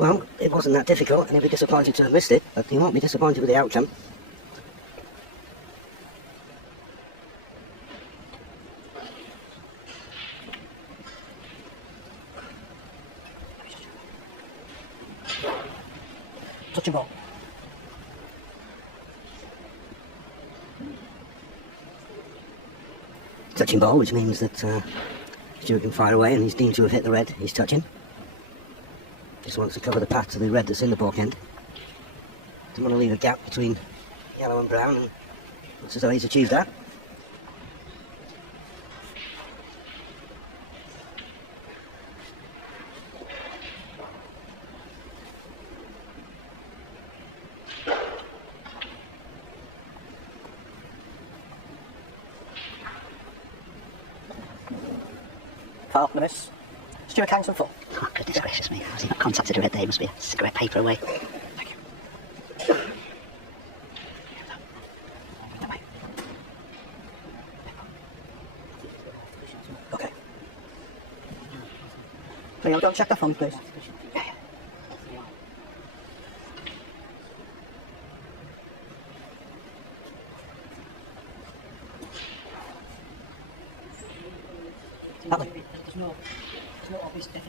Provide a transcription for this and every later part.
Well, it wasn't that difficult, and he'll be disappointed to have missed it, but he won't be disappointed with the outcome. Touching ball. Touching ball, which means that Stuart can fire away, and he's deemed to have hit the red. He's touching. Just wants to cover the path to the red that's in the balk end. Doesn't want to leave a gap between yellow and brown, and looks as though he's achieved that. Foul, the miss. Stuart Carrington 4. Oh, goodness gracious me. Has he not contacted a red there? He must be a cigarette paper away. Thank you. Okay. Leo, go and check that for me, please. Yeah.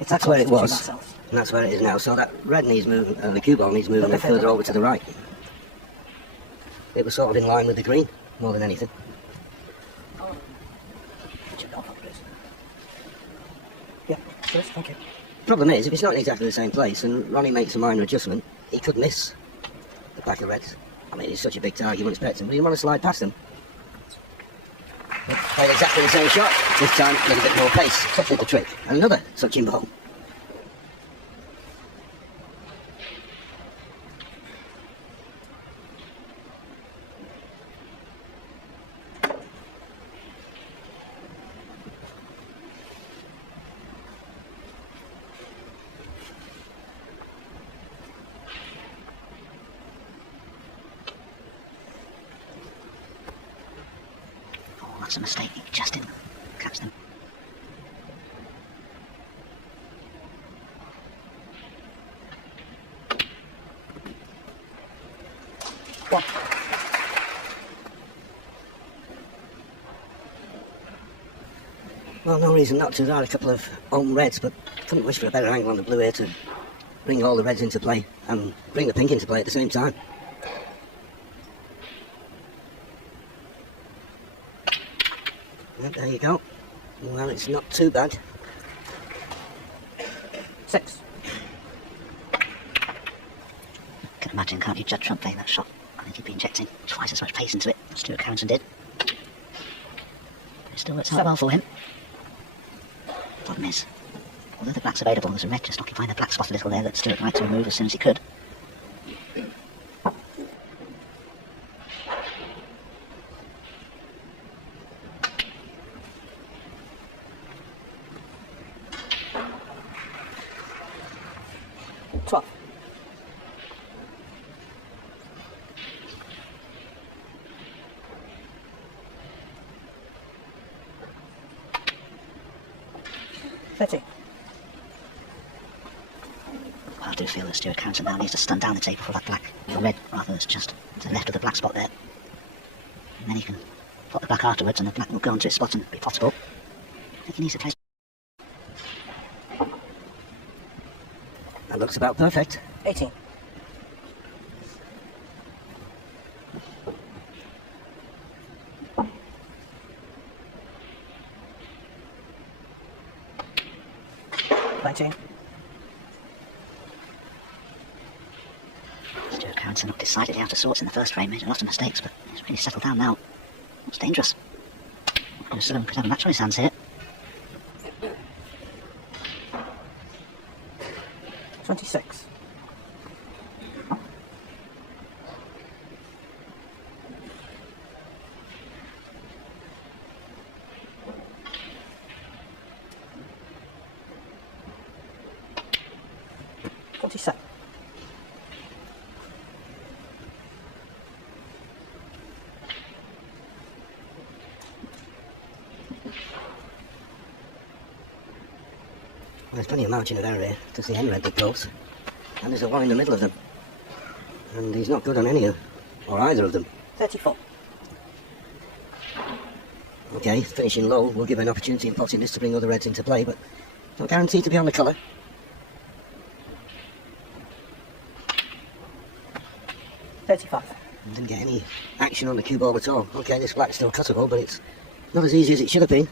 That's where it was, and that's where it is now. So that red needs moving, the cue ball needs moving a bit further over to the right. It was sort of in line with the green, more than anything. Yeah, cheers, thank you. Problem is, if it's not in exactly the same place, and Ronnie makes a minor adjustment, he could miss the pack of reds. I mean, it's such a big target, you wouldn't expect him, but you want to slide past him. Played exactly the same shot, this time with a bit more pace. Did the trick. And another touching ball. That's a mistake. He just didn't catch them. One. Well, no reason not to. There are a couple of home reds, but couldn't wish for a better angle on the blue here to bring all the reds into play and bring the pink into play at the same time. Yep, there you go. Well, it's not too bad. 6. Can imagine, can't you, Judd Trump playing that shot? I think he'd be injecting twice as much pace into it as Stuart Carrington did. It still works out well for him. Problem is, although the black's available, there's a red just occupying the black spot a little there that Stuart would like to remove as soon as he could. I do feel that Stuart Carrington now needs to stun down the table for that black or red, rather that's just to the left of the black spot there. And then he can plot the black afterwards and the black will go onto its spot and be potable. I think he needs to play. That looks about perfect. 18. Stuart Carrington looked decidedly out of sorts in the first frame, made a lot of mistakes, but he's really settled down now. It's dangerous. O'Sullivan could have a match on his hands here. 26. There's plenty of margin of error here. Does the end red that goes? and there's a 1 in the middle of them. And he's not good on any of, or either of them. 34. Okay, finishing low will give an opportunity in potting this to bring other reds into play, but not guaranteed to be on the colour. 35. Didn't get any action on the cue ball at all. Okay, this black's still cuttable, but it's not as easy as it should have been.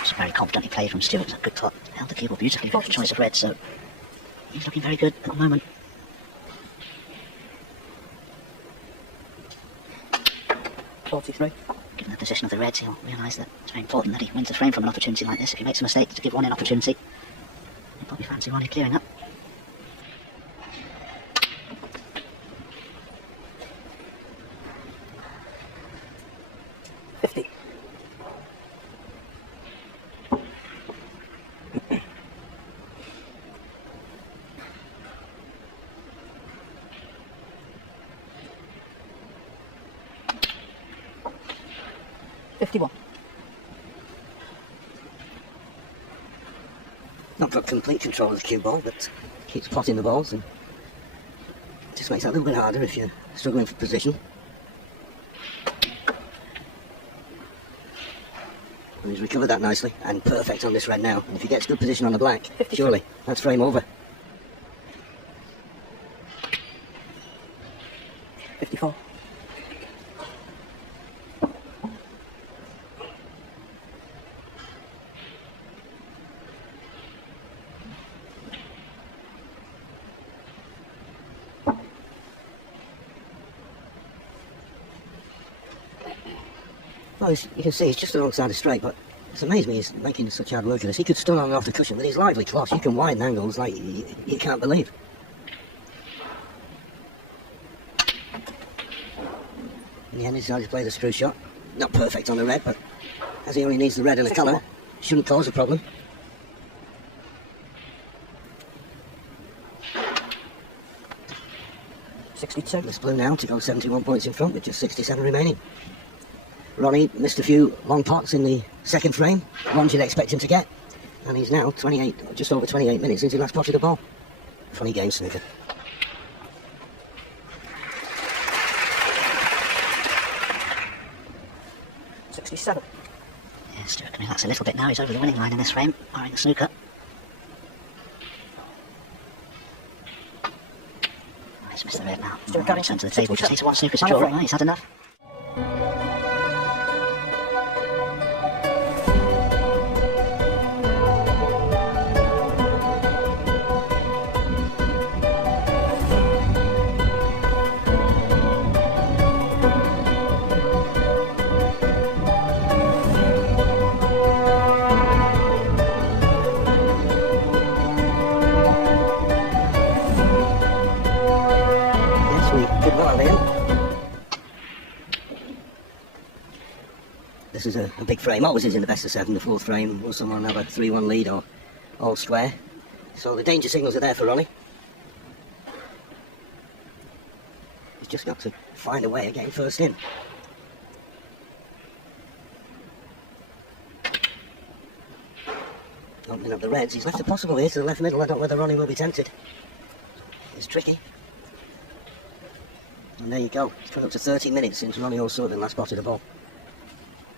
It's very confidently played from Stuart. A good clock. Held the cue ball beautifully with the choice of red, so he's looking very good at the moment. 43. Given the position of the reds, he'll realise that it's very important that he wins the frame from an opportunity like this. If he makes a mistake to give one an opportunity, he'll probably fancy Ronnie clearing up. 50. Not got complete control of the cue ball, but keeps potting the balls, and just makes it a little bit harder if you're struggling for position. And he's recovered that nicely, and perfect on this red now. And if he gets good position on the black, 53. surely that's frame over. 54. Well, you can see he's just alongside the straight, but it's amazed me he's making such hard work of this. He could stun on and off the cushion with his lively class. You can widen angles like you can't believe. In the end, he decided to play the screw shot. Not perfect on the red, but as he only needs the red and the colour, shouldn't cause a problem. This blue now to go 71 points in front with just 67 remaining. Ronnie missed a few long pots in the second frame, ones you'd expect him to get, and he's now 28, just over 28 minutes since he last potted the ball. Funny game, Snooker. Yeah, Stuart can relax a little bit now. He's over the winning line in this frame, barring the Snooker. Oh, he's missed the red now. Stuart Carrington to the table. Just needs one Snooker to On draw. the frame. Right, he's had enough. This is a big frame, always is in the best of 7. The fourth frame, will someone have a 3-1 lead or all square? So the danger signals are there for Ronnie. He's just got to find a way of getting first in. Opening up the reds, he's left it possible here to the left middle. I don't know whether Ronnie will be tempted. It's tricky. And there you go. It's coming up to 30 minutes since Ronnie O'Sullivan last potted a ball.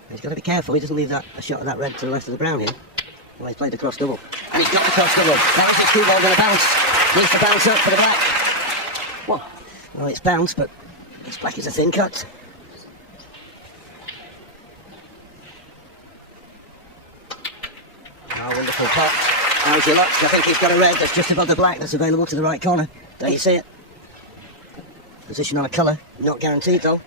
He's got to be careful he doesn't leave a shot of that red to the left of the brown here. Well, he's played the cross double. And he's got the cross double. Now is his cue ball going to bounce? Needs to bounce up for the black. Well, it's bounced, but this black is a thin cut. Oh, wonderful pot. How's your luck? I think he's got a red that's just above the black that's available to the right corner. Don't you see it? Position on a colour. Not guaranteed, though.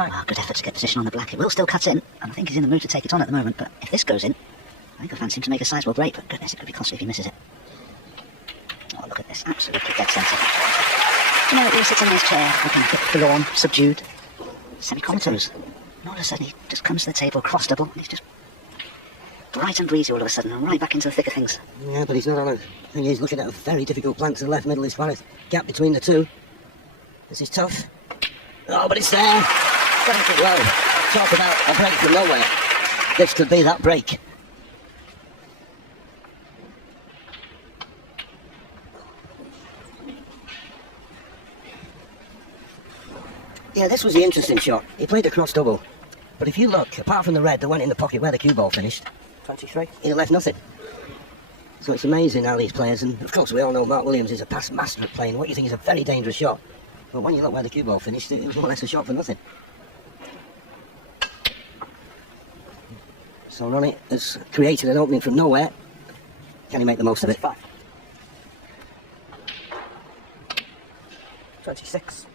Oh, good effort to get position on the black. It will still cut in, and I think he's in the mood to take it on at the moment, but if this goes in, I think I fancy him to make a sizable break, but goodness, it could be costly if he misses it. Oh, look at this, absolutely dead centre. You know, he sits in his chair, looking a bit forlorn, subdued, semi-comatose. And all of a sudden he just comes to the table, cross double, and he's just bright and breezy all of a sudden, and right back into the thick of things. Yeah, but he's not on a... thing. He's looking at a very difficult plank to the left middle. His flat gap between the two. This is tough. Oh, but it's there. Well, talk about a break from nowhere. This could be that break. Yeah, this was the interesting shot. He played a cross double. But if you look, apart from the red that went in the pocket where the cue ball finished, 23. he left nothing. So it's amazing how these players, and of course we all know Mark Williams is a past master at playing what you think is a very dangerous shot. But when you look where the cue ball finished, it was more or less a shot for nothing. So Ronnie has created an opening from nowhere. Can he make the most of it? 25. 26.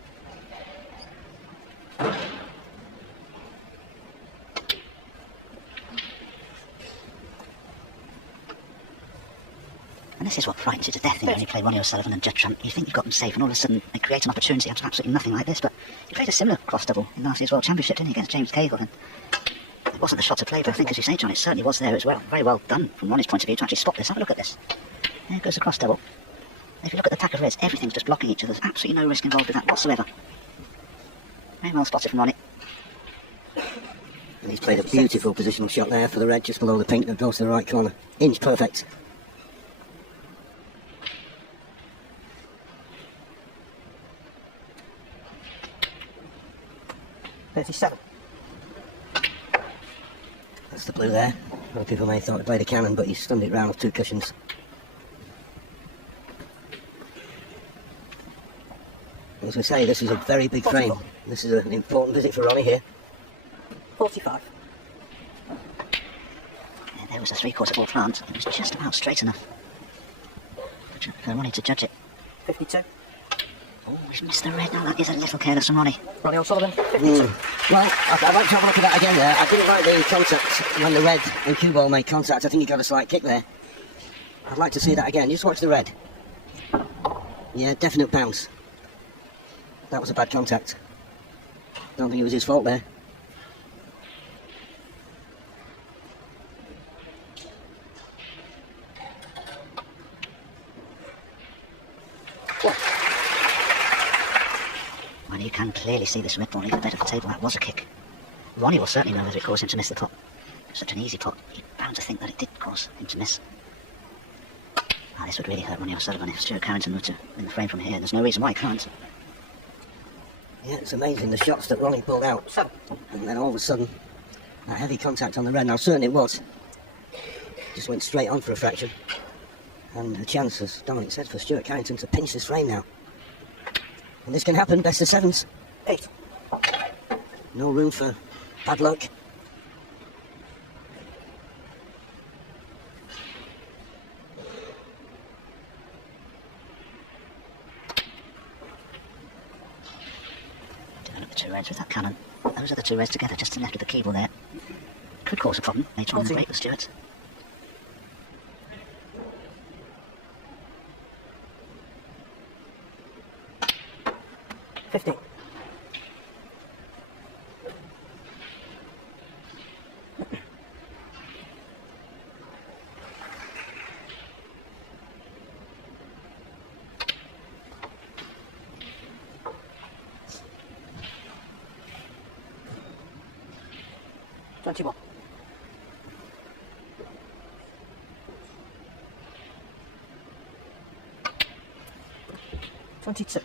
And this is what frightens you to death when you play Ronnie O'Sullivan and Judd Trump. You think you've got them safe, and all of a sudden they create an opportunity out of absolutely nothing like this. But he played a similar cross double in last year's World Championship, didn't he, against James Cagle? And it wasn't the shot to play, but I think, as you say, John, it certainly was there as well. Very well done from Ronnie's point of view to actually spot this. Have a look at this. There goes the cross double. If you look at the pack of reds, everything's just blocking each other. There's absolutely no risk involved with that whatsoever. Very well spotted from Ronnie. And he's played a beautiful positional shot there for the red, just below the pink that goes to the right corner. Inch perfect. $37. That's the blue there. Well, people may have thought he played a cannon, but he stunned it round with two cushions. As we say, this is a very big frame. This is an important visit for Ronnie here. 45. Yeah, there was a three-quarter ball plant. It was just about straight enough for Ronnie to judge it. 52. Oh, he's missed the red. Now that is a little careless from Ronnie. Ronnie O'Sullivan. 52. Well, I'd like to have a look at that again there. I didn't like the contact when the red and cue ball made contact. I think he got a slight kick there. I'd like to see that again. Just watch the red. Yeah, definite bounce. That was a bad contact. Don't think it was his fault there. Well, you can clearly see this red ball in the bed of the table. That was a kick. Ronnie will certainly know whether it caused him to miss the pot. Such an easy pot. You're bound to think that it did cause him to miss. Ah, this would really hurt Ronnie O'Sullivan if Stuart Carrington were to win the frame from here. There's no reason why he can't. Yeah, it's amazing the shots that Ronnie pulled out. 7. And then all of a sudden, that heavy contact on the red. Now, certainly it was. Just went straight on for a fraction. And a chance, as Dominic said, for Stuart Carrington to pinch this frame now. And this can happen, best of sevens. 8. No room for bad luck. Develop the two reds with that cannon. Those are the two reds together, just to the left of the cable there. Could cause a problem later on in the break with Stuart. 15. $21. 22.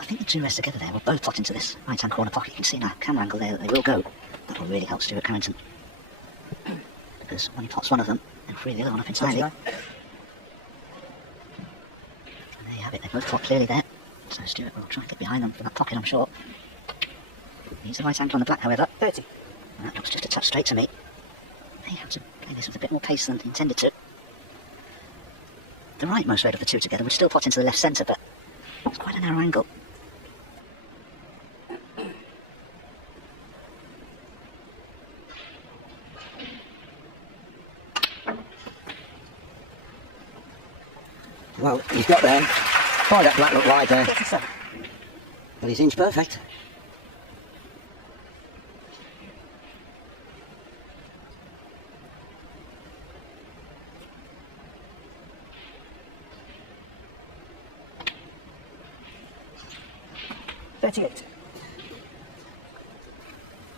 I think the two reds together there will both pot into this right-hand corner pocket. You can see now, camera angle there, that they will go. That'll really help Stuart Carrington. Because when he pots one of them, they'll free the other one up entirely. 29. And there you have it, they both pot clearly there. So Stuart will try and get behind them for that pocket, I'm sure. He's the right angle on the black, however. 30. And that looks just a touch straight to me. They have to play this with a bit more pace than intended to. The rightmost red of the two together would still pot into the left centre, but it's quite a narrow angle. Well, he's got there. Boy, that black looked wide there. 37. But he's inch perfect.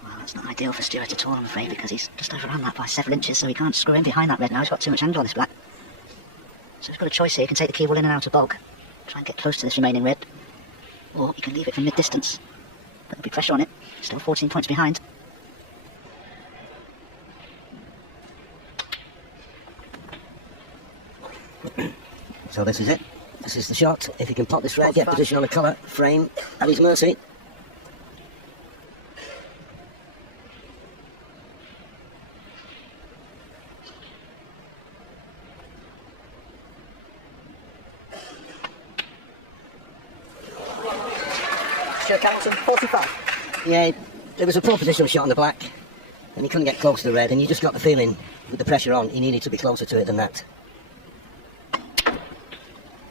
Well, that's not ideal for Stuart at all, I'm afraid, because he's just overrun that by several inches, so he can't screw in behind that red now. He's got too much angle on this black. So he's got a choice here. He can take the cue ball in and out of bog, try and get close to this remaining red, or he can leave it from mid-distance. But there'll be pressure on it. Still 14 points behind. So this is it. This is the shot. If he can pop this red, get position on the colour, frame at his mercy. Stuart Carrington, 45. Yeah, there was a poor positional shot on the black, and he couldn't get close to the red, and you just got the feeling, with the pressure on, he needed to be closer to it than that.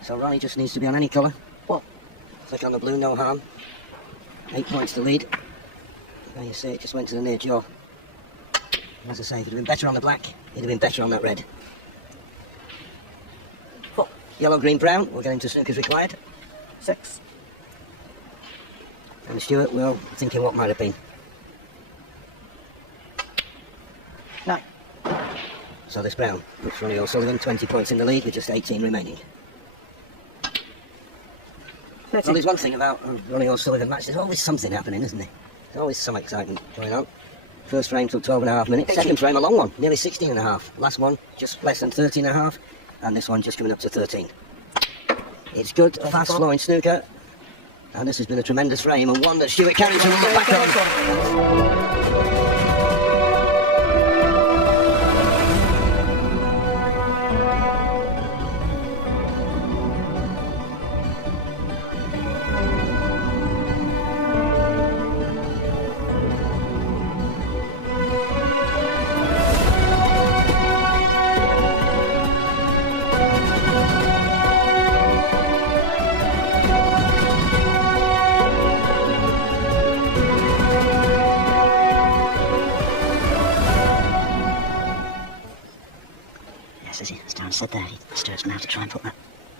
So Ronnie just needs to be on any colour. What? Click on the blue, no harm. 8 points to lead. There you see, it just went to the near jaw. And as I say, if it had been better on the black, it'd have been better on that red. 4. Yellow, green, brown. We're going to snookers required. 6. And Stuart will thinking what might have been. 9. So this brown puts Ronnie O'Sullivan 20 points in the lead with just 18 remaining. 13. Well, there's one thing about a Ronnie O'Sullivan match, there's always something happening, isn't there? There's always some excitement going on. First frame took 12.5 minutes, 18. second frame a long one, nearly 16.5. Last one just less than 13.5, and this one just coming up to 13. It's good, fast flowing snooker, and this has been a tremendous frame, and one that Stuart Carrington will look back on. As Darren said there, Stuart's going to have to try and put that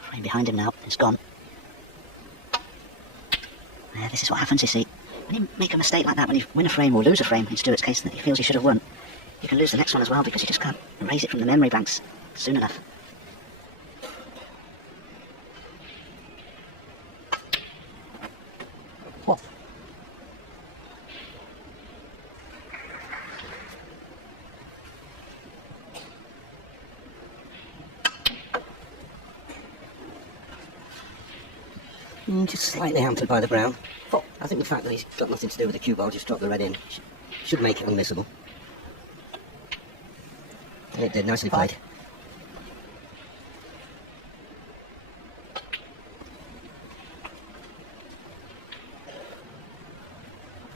frame behind him now. It's gone. Yeah, this is what happens, you see. When you make a mistake like that, when you win a frame or lose a frame, in Stuart's case, that he feels he should have won, you can lose the next one as well because you just can't erase it from the memory banks soon enough. What? Just slightly hampered by the brown. 4. I think the fact that he's got nothing to do with the cue ball, just drop the red in, should make it unmissable. And it did, nicely played.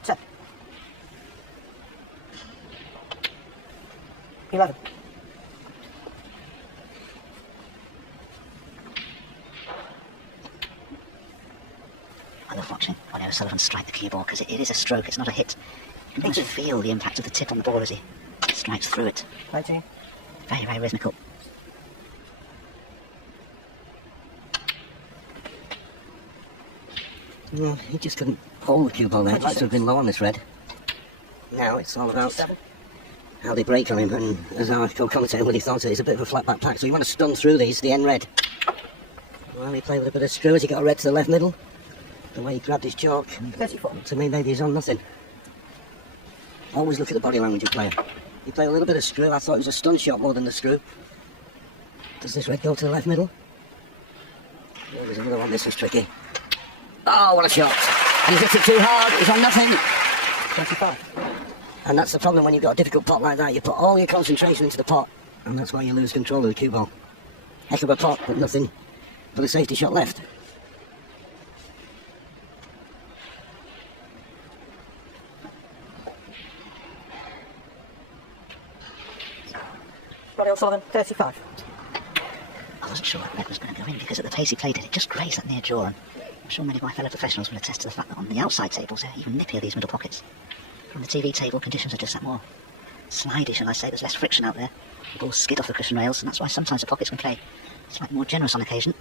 10. 11. I love watching Ronnie O'Sullivan strike the cue ball because it is a stroke, it's not a hit. You can almost feel the impact of the tip on the ball as he strikes through it. 19. Very, very rhythmical. Yeah, he just couldn't hold the cue ball there. It might have been low on this red. Now it's all about 7. how they break on him, and as our co-commentator Willie thought it's a bit of a flat back pack, so you want to stun through these, the end red. Well, he played with a bit of screw as he got a red to the left middle. The way he grabbed his chalk, 34. to me maybe he's on nothing. Always look at the body language of player. He played a little bit of screw, I thought it was a stun shot more than the screw. Does this red go to the left middle? Oh, there's another one, this was tricky. Oh, what a shot! And he's hit it too hard, he's on nothing. 25. And that's the problem when you've got a difficult pot like that, you put all your concentration into the pot, and that's why you lose control of the cue ball. Heck of a pot, but nothing for the safety shot left. Ronnie O'Sullivan, 35. wasn't sure that red was going to go in because at the pace he played it just grazed that near jaw, and I'm sure many of my fellow professionals will attest to the fact that on the outside tables they're even nippier, these middle pockets. From the TV table, conditions are just that more slidey, shall I say. There's less friction out there. The balls skid off the cushion rails, and that's why sometimes the pockets can play slightly more generous on occasion.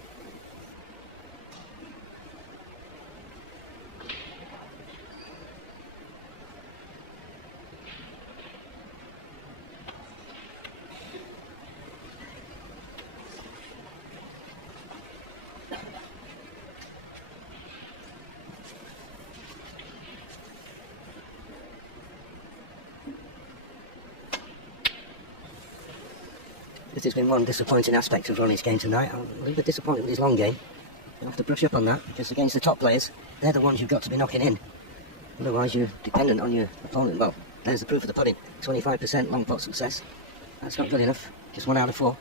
This has been one disappointing aspect of Ronnie's game tonight. I'm a little bit disappointed with his long game. You'll have to brush up on that, because against the top players, they're the ones you've got to be knocking in. Otherwise you're dependent on your opponent. Well, there's the proof of the pudding. 25% long pot success. That's not good enough. Just 1 out of 4.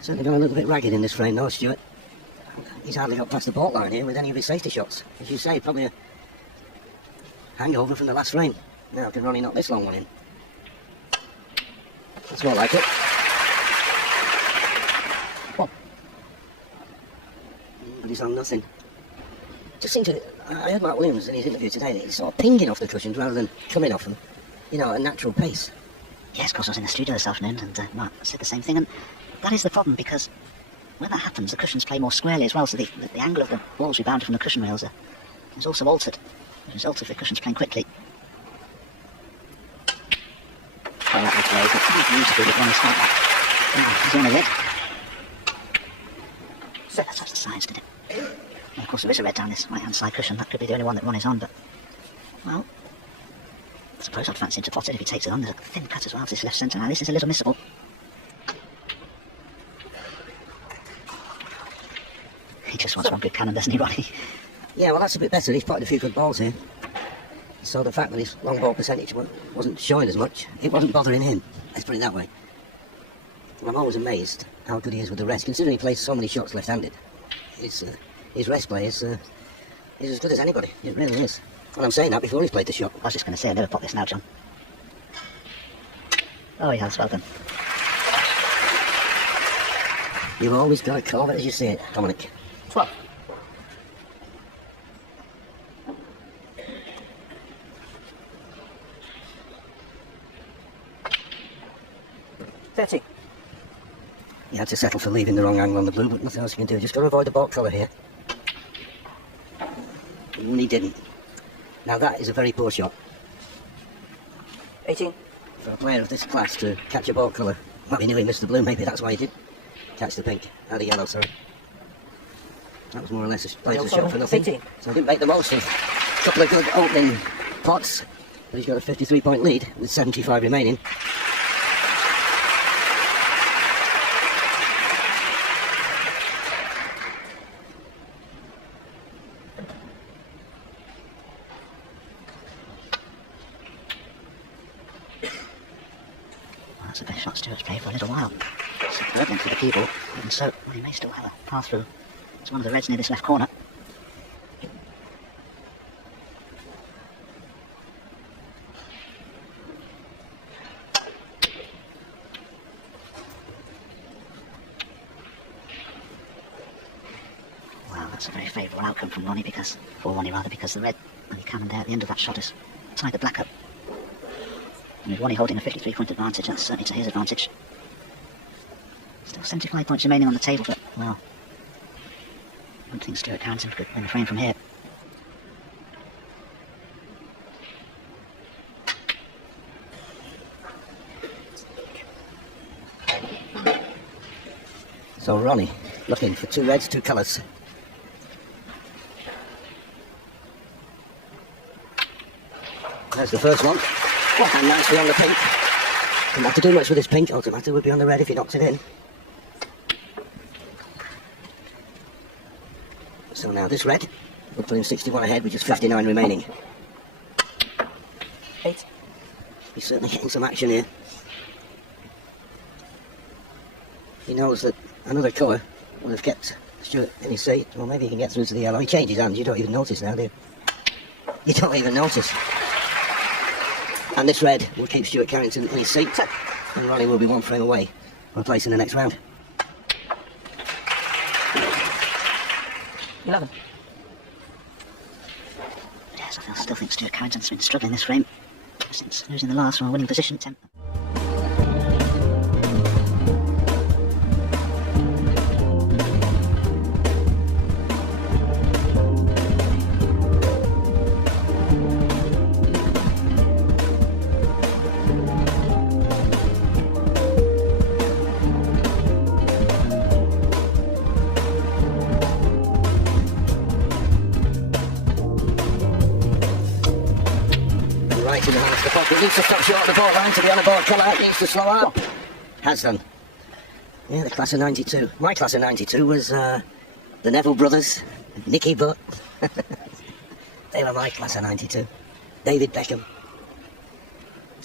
Certainly gone a little bit ragged in this frame though, Stuart. He's hardly got past the baulk line here with any of his safety shots. As you say, probably a hangover from the last frame. Now can Ronnie knock this long one in? That's more like it. Oh. But he's on nothing. Just seemed to... I heard Mark Williams in his interview today that he's sort of pinging off the cushions rather than coming off them, you know, at a natural pace. Yes, of course, I was in the studio this afternoon, and Mark said the same thing, and that is the problem, because when that happens, the cushions play more squarely as well, so the angle of the balls rebounded from the cushion rails is also altered, as a result of the cushions playing quickly. Well, that looks very good. It's beautiful that Ronnie stopped that. Now, he's on a red. So that's the science, did it? And of course, there is a red down this right-hand side cushion. That could be the only one that Ronnie's on, but, well, I suppose I'd fancy him to pot it if he takes it on. There's a thin cut as well to this left centre. Now, this is a little missable. He just wants one good cannon, doesn't he, Ronnie? Yeah, well, that's a bit better. He's potted a few good balls here. So the fact that his long ball percentage wasn't showing as much, it wasn't bothering him. Let's put it that way. And I'm always amazed how good he is with the rest, considering he plays so many shots left-handed. His rest play is as good as anybody. It really is. And I'm saying that before he's played the shot. I was just going to say, I never pot this now, John. Oh, he has, well done. You've always got to call it as you see it, Dominic. 12. 13. You had to settle for leaving the wrong angle on the blue, but nothing else you can do. Just got to avoid the baulk colour here. And he didn't. Now that is a very poor shot. 18. For a player of this class to catch a baulk colour. Well, he knew he missed the blue, maybe that's why he did catch the pink. The yellow, sorry. That was more or less a player's shot for nothing. 18. So he didn't make the most of a couple of good opening pots. But he's got a 53-point lead with 75 remaining. Well, that's the best shot Stuart's played for a little while. Superb one for the keyboard. Even so, well, he may still have a path through. It's one of the reds near this left corner. Well, that's a very favourable outcome from Ronnie, because the red, when he cannoned there at the end of that shot, has tied the black up. And with Ronnie holding a 53-point advantage, that's certainly to his advantage. Still 75 points remaining on the table, but, well, I don't think Stuart Carrington could win the frame from here. So Ronnie looking for 2 reds, 2 colours. There's the first one. And nicely on the pink. Didn't have to do much with this pink. Ultimately would be on the red if he knocked it in. So now this red will put him 61 ahead with just 59 remaining. 8. He's certainly getting some action here. He knows that another colour would have kept Stuart in his seat. Well, maybe he can get through to the yellow. He changed his hands, you don't even notice now, do you? You don't even notice. And this red will keep Stuart Carrington in his seat, and Ronnie will be one frame away from placing the next round. 11. Yes, I still think Stuart Carrington's been struggling this frame since losing the last from a winning position at 10. Right in the hands of the pocket. Needs to stop short of the ball line to be on the board colour. Needs to slow up. Has done. Yeah, the class of 92. My class of 92 was the Neville brothers, Nicky Butt. They were my class of 92. David Beckham.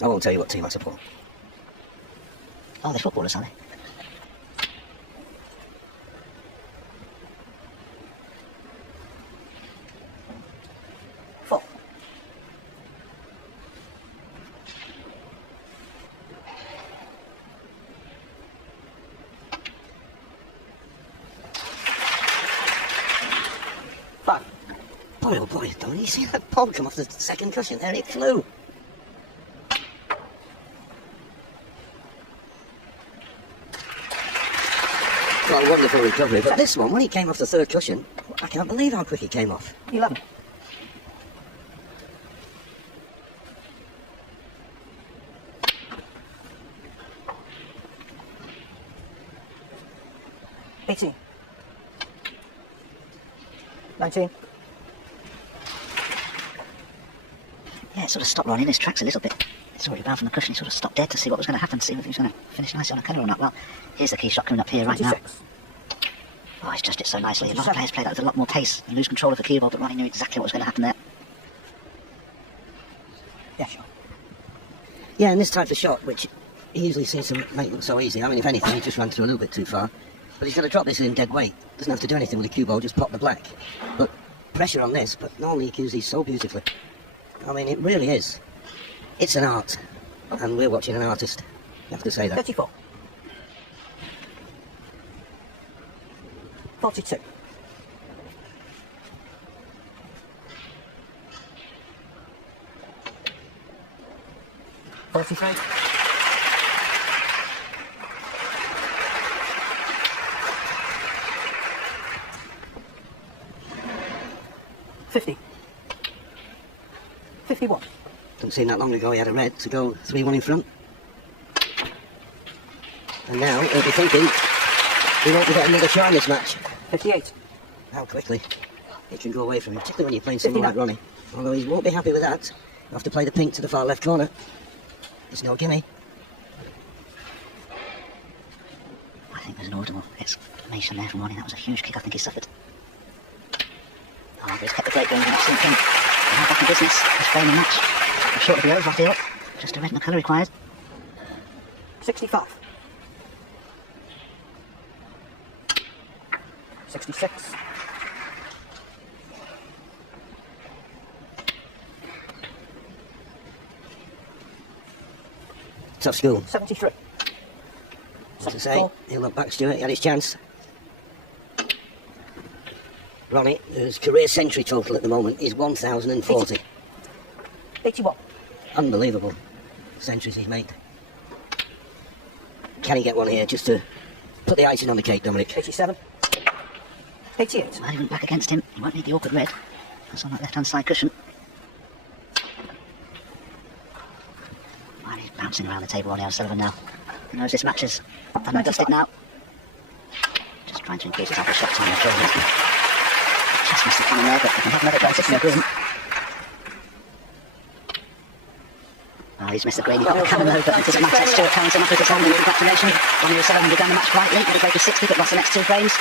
I won't tell you what team I support. Oh, they're footballers, are they? Boy, oh boy, don't you see that ball come off the second cushion? There it flew. Well, wonderful recovery, but this one, when he came off the third cushion, I can't believe how quick he came off. 11. $18. 19. Yeah, it sort of stopped Ronnie in his tracks a little bit. He saw it rebound from the cushion, he sort of stopped dead to see what was going to happen, to see if he was going to finish nicely on a colour or not. Well, here's the key shot coming up here right now. 26. Oh, he's judged it so nicely. A lot of players play that with a lot more pace and lose control of the cue ball, but Ronnie knew exactly what was going to happen there. Yeah, sure. Yeah, and this type of shot, which he usually seems to make look so easy. I mean, if anything, he just ran through a little bit too far. But he's going to drop this in dead weight. Doesn't have to do anything with the cue ball, just pop the black. But pressure on this, but normally he cues these so beautifully. I mean, it really is. It's an art, and we're watching an artist. You have to say that. 34. 42. 43. 50. 51. Doesn't seem that long ago he had a red to go 3-1 in front. And now he'll be thinking he won't be getting another shot in this match. 58. How quickly it can go away from him, particularly when you're playing someone like Ronnie. Although he won't be happy with that. He'll have to play the pink to the far left corner. It's no gimme. I think there's an audible exclamation there from Ronnie. That was a huge kick I think he suffered. Oh, but he's kept the break going with an excellent pin. They're now back in business. This frame and match. I'm short of the O's, I feel. Just a red and a colour required. 65. 66. Tough school. 73. As I say, he'll look back, Stuart. He had his chance. Ronnie, whose career century total at the moment is 1,040. 81. Unbelievable centuries he's made. Can he get one here just to put the icing on the cake, Dominic? 87. 88. Well, he went back against him. He won't need the awkward red. That's on that left-hand side cushion. Well, he's bouncing around the table, Ronnie O'Sullivan now. He knows this match is done and dusted now. Just trying to increase his upper shot time. Just missed the cannon there, but he can have another go. It's no green. Oh, he's missed the green. He's got the cannon though, but it doesn't matter. Stuart Carrington up with his hand. Congratulations. Ronnie O'Sullivan began the match brightly. He played with 60, but lost the next two frames.